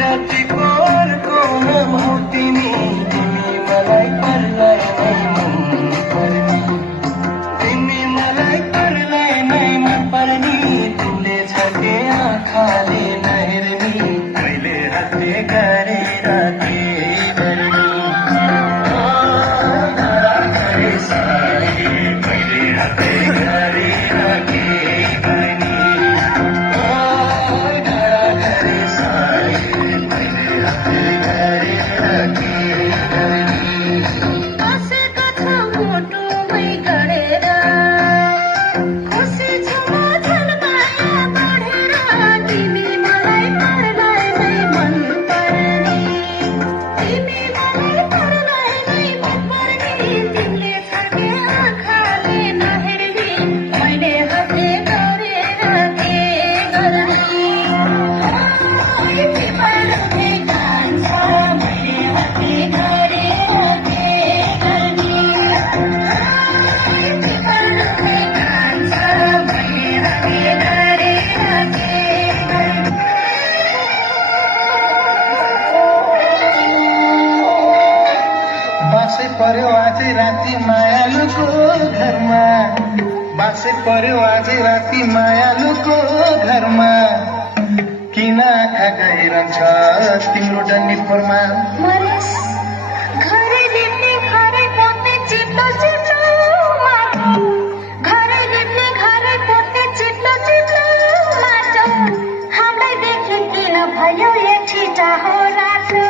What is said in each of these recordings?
रातिको अर्को हौ तिमी तिमी मलाई परलाई नै मन पर्ने तिमी मलाई परलाई नै मन पर्ने तिमीले छके आँखाले नहेर्ने मैले हातले गरेर के गर्ने मैले हातले गरेर के गर्ने पर्यो आजै राति मायालुको घरमा बासे पर्यो आजै राति मायालुको घरमा किन आँखा गइरहन्छ तिम्रो डन्डी फोरमा भयो एक छिटा हो रातो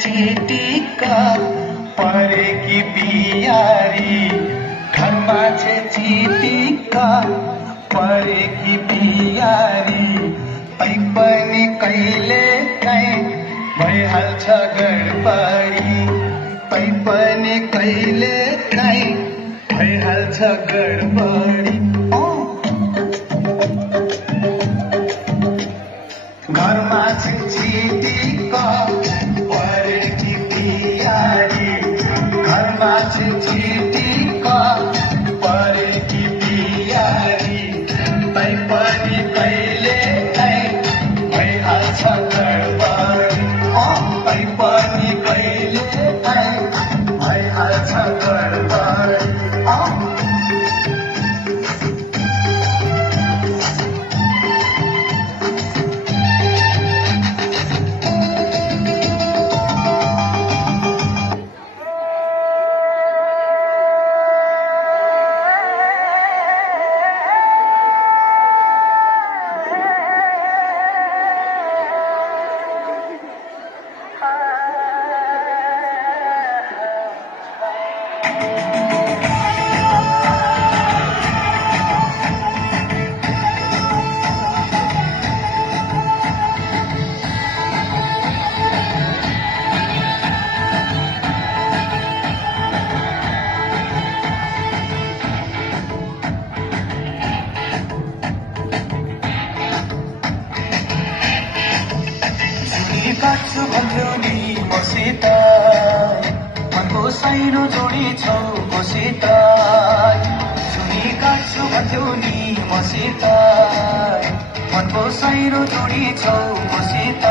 चिटिक्का परेकी बिहारी घरमा छे चिटिक्का परेकी बिहारी तै पनि कहिले काहीँ भइहाल्छ गडबडी तै पनि कहिले काहीँ भइहाल्छ गडबडी घरमा छे चिटिक्का घरमा छे चिटिक्का परेकी बिहारी तै पनि कहिले काहीँ भइहाल्छ गडबडी तै पनि कहिले काहीँ भइहाल्छ गडबडी काट्छु भन्थ्यौ नि मसित मनको साइनो जोडी छौ मसित सुनी काट्छु भन्थ्यौ नि मसित मनको साइनो जोडी छौ मसित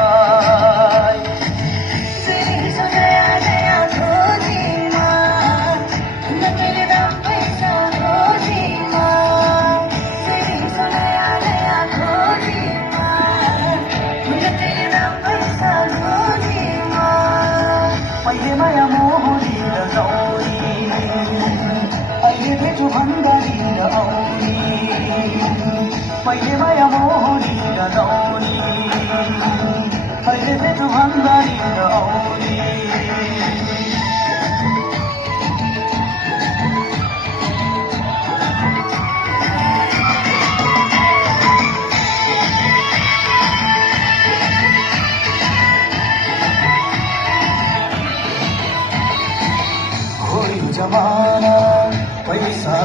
पहिले माया मोहरी र गौरी अहिले भेटु भन्दारी र औरी पहिले माया मोहरी र गौरी अहिले भेटु भन्दारी र औरी जमाना पैसा